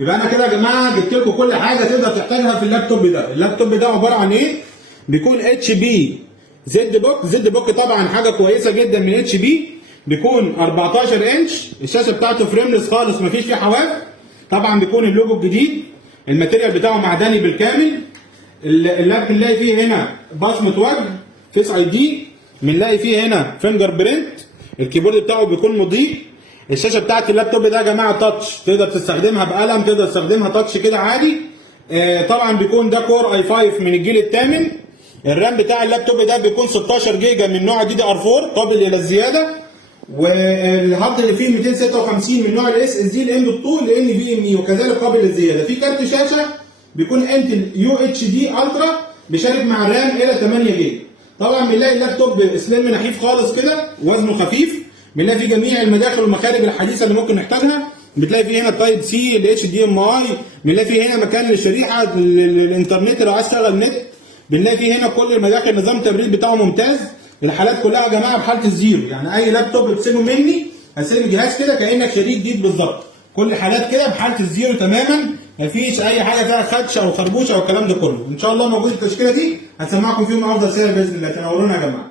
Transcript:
يبقى انا كده يا جماعه جبت لكم كل حاجه تقدر تحتاجها في اللابتوب ده. اللابتوب ده عباره عن ايه؟ بيكون اتش بي زد بوك طبعا حاجه كويسه جدا من اتش بي. بيكون 14 انش، الشاشه بتاعته فريملس خالص مفيش فيه حواف. طبعا بيكون اللوجو الجديد، الماتيريال بتاعه معدني بالكامل. اللاب بنلاقي فيه هنا بصمه وجه فيس اي دي، بنلاقي فيه هنا فينجر برينت. الكيبورد بتاعه بيكون مضيء. الشاشه بتاعت اللابتوب ده يا جماعه تاتش، تقدر تستخدمها بقلم، تقدر تستخدمها تاتش كده عادي. طبعا بيكون ده كور اي 5 من الجيل الثامن. الرام بتاع اللابتوب ده بيكون 16 جيجا من نوع دي دي ار 4 قابل الى الزياده. والهارد اللي فيه 256 من نوع الاس اس دي الام دوت 2 لان في ام اي، وكذلك قابل للزياده. في كارت شاشه بيكون انتل يو اتش دي الترا بيشارك مع الرام الى 8 جيجا. طبعا بنلاقي اللابتوب سليم نحيف خالص كده، وزنه خفيف. بنلاقي فيه جميع المداخل والمخارج الحديثه اللي ممكن نحتاجها. بتلاقي فيه هنا تايب سي الاتش دي ام اي، بنلاقي فيه هنا مكان للشريحه الانترنت لو عايز تشغل نت. بنلاقي فيه هنا كل المداخل، نظام التبريد بتاعه ممتاز. الحالات كلها يا جماعه بحاله الزيرو، يعني اي لابتوب بتسيبه مني هسيب الجهاز كده كانك شاريه جديد بالظبط. كل حالات كده بحاله الزيرو تماما، مفيش اي حاجه فيها خدش او خربوش او الكلام ده كله. ان شاء الله موجود التشكيله دي هسمعكم فيهم افضل سعر باذن الله. تنورونا يا جماعه.